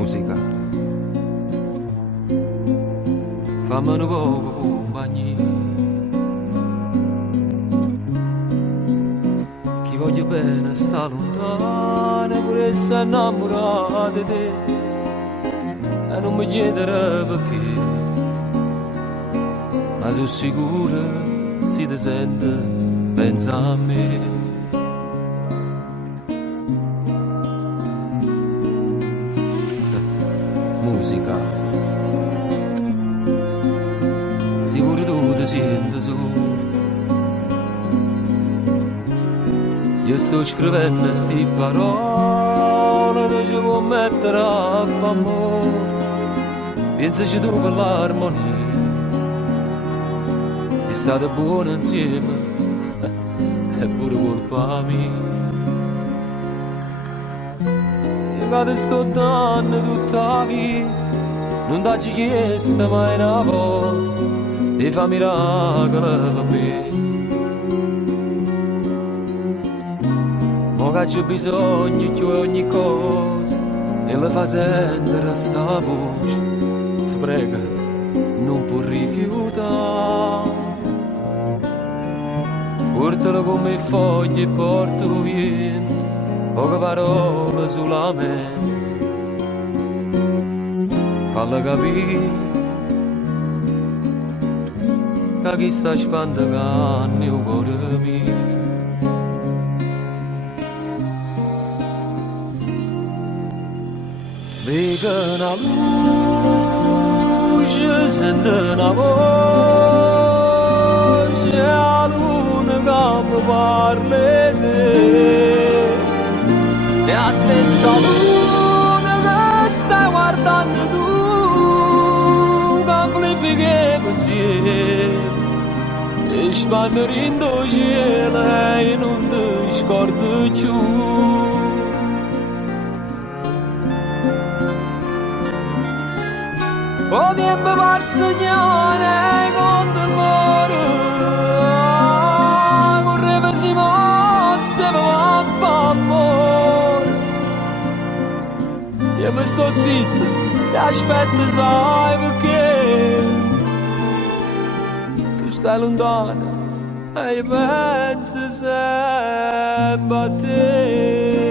Musica. Fammi un poco compagnia. Chi voglio bene sta lontana, pure se è innamorata di te. E non mi chiedere perché, ma sono sicuro si ti sente, pensa a me. Musica. Sicuro tu ti senti solo. Io sto scrivendo sti parole, ti ci può mettere a famore. Pensaci tu per l'armonia, ti state buono insieme, è pure colpa mia. Io che ti sto dando tutta la vita, non t'hai chiesto mai una volta, e fa miracolo per me. Ma che c'è bisogno che ogni cosa, e le fa sentire sta voce, ti prego, non può rifiutare. Portalo come foglie e porto vento, poche parole solamente, falla capire che chi sta spandegando il cuore mio. Vega una luce, sente una voce, la luna che mi parla di te. E la stessa luna che stai guardando tu, che amplifica i pensieri e spande in cielo e non ti scordi più. O tempo passa chiare con dolore, correva si mostra ma fa amore. Io mi sto zitto e aspetto, sai perché tu stai lontano e io penso sempre a te.